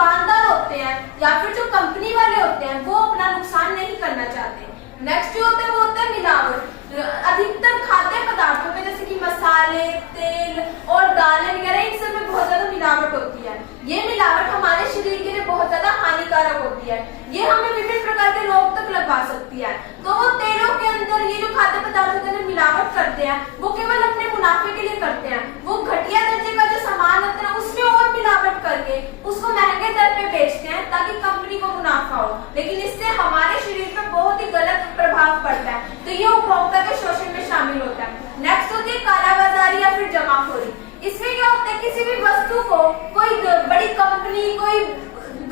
दुकानदार होते हैं या फिर जो कंपनी वाले होते हैं वो अपना नुकसान नहीं करना चाहते। नेक्स्ट जो होता है वो होता है मिलावट। अधिकतर खाद्य पदार्थों में जैसे कि मसाले, तेल और दालें वगैरह इन सब में बहुत ज्यादा मिलावट होती है। ये मिलावट हमारे शरीर के लिए बहुत ज्यादा हानिकारक होती है। ये हमें विभिन्न प्रकार के रोग तक लगवा सकती है। तो वो तेलों के अंदर ये जो खाद्य पदार्थों के अंदर मिलावट करते हैं वो केवल अपने मुनाफे के लिए करते हैं। वो घटिया दर्जे का जो सामान होता है उसमें और मिलावट करके उसको महंगे दर पे बेचते हैं ताकि कंपनी को मुनाफा हो, लेकिन इससे हमारे शरीर पर बहुत ही गलत प्रभाव पड़ता है। तो ये उपभोक्ता के शोषण में शामिल होता है। नेक्स्ट होती है कालाबाजारी या फिर जमाखोरी। इसमें क्या होता है, किसी भी वस्तु को कोई बड़ी कंपनी, कोई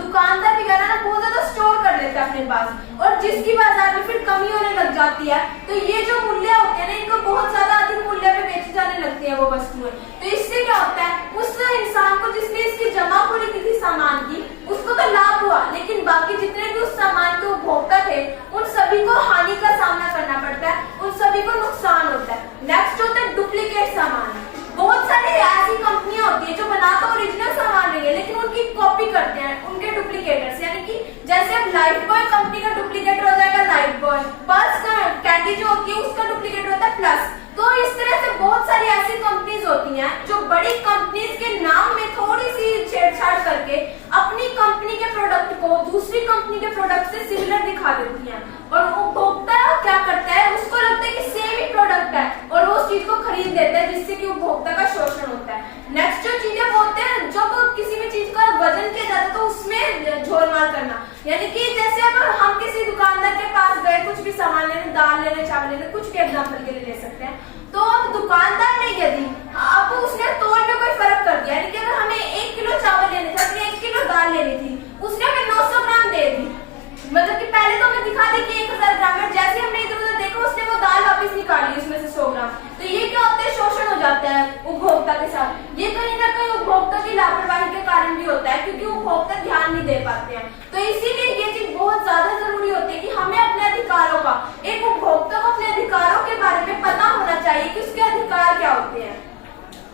दुकानदार वगैरह ना बहुत ज्यादा स्टोर कर लेता है अपने पास और जिसकी बाजार में फिर कमी होने लग जाती है। तो ये जो मूल्य होते हैं ना इनको बहुत ज्यादा अधिक मूल्य पे बेची जाने लगती है वो वस्तुएं। तो इससे क्या होता है, उस इंसान को जिसने इसकी जमाखोरी की थी सामान की उसको तो लाभ हुआ, लेकिन बाकी जितने भी उस सामान के उपभोक्ता थे उन सभी को हानि का सामना करना पड़ता है, उन सभी को नुकसान होता है। नेक्स्ट होता है डुप्लीकेट सामान। बहुत सारी ऐसी कंपनियां होती है जो बनाता ओरिजिनल सामान नहीं है लेकिन उनकी कॉपी करते हैं, उनके डुप्लीकेटर्स। यानी कि जैसे अब लाइफ बॉय कंपनी का डुप्लीकेटर हो जाएगा लाइफ बॉय, पर्स का कैंडी जो होती है उसका डुप्लीकेटर होता है प्लस। तो इस तरह से बहुत सारी ऐसी कंपनीज होती हैं जो बड़ी कंपनीज के नाम में थोड़ी सी छेड़छाड़ करके अपनी कंपनी के प्रोडक्ट को दूसरी कंपनी के प्रोडक्ट से सिमिलर दिखा देती हैं और उपभोक्ता क्या करता है, उसको लगता है कि सेम ही प्रोडक्ट है और वो उस चीज को खरीद लेता है, जिससे कि उपभोक्ता का शोषण होता है। नेक्स्ट जो चीजें वो होते हैं, जब किसी भी चीज का वजन किया जाता है तो उसमें झोलमाल करना। यानी कि जैसे अब हम किसी दुकानदार के पास गए कुछ भी सामान लेने, दाल लेने, चावल लेने, कुछ भी एग्जाम्पल के लिए ले सकते हैं, तो अब दुकानदार ने यदि अब उसने तोल में कोई फर्क कर दिया, यानी कि अगर हमें 1 किलो चावल लेने थे, 1 किलो दाल लेनी थी, उसने हमें 900 ग्राम दे दी। मतलब कि पहले तो हमें दिखा दी कि 1000 ग्राम है, जैसे हमने इधर उधर देखा उसने वो दाल वापस निकाल ली उसमें से 100 ग्राम। तो ये क्या होता है, शोषण हो जाता है उपभोक्ता के साथ। ये कहीं ना कहीं उपभोक्ता की लापरवाही के कारण भी होता है क्योंकि उपभोक्ता ध्यान नहीं दे पाते हैं। तो इसीलिए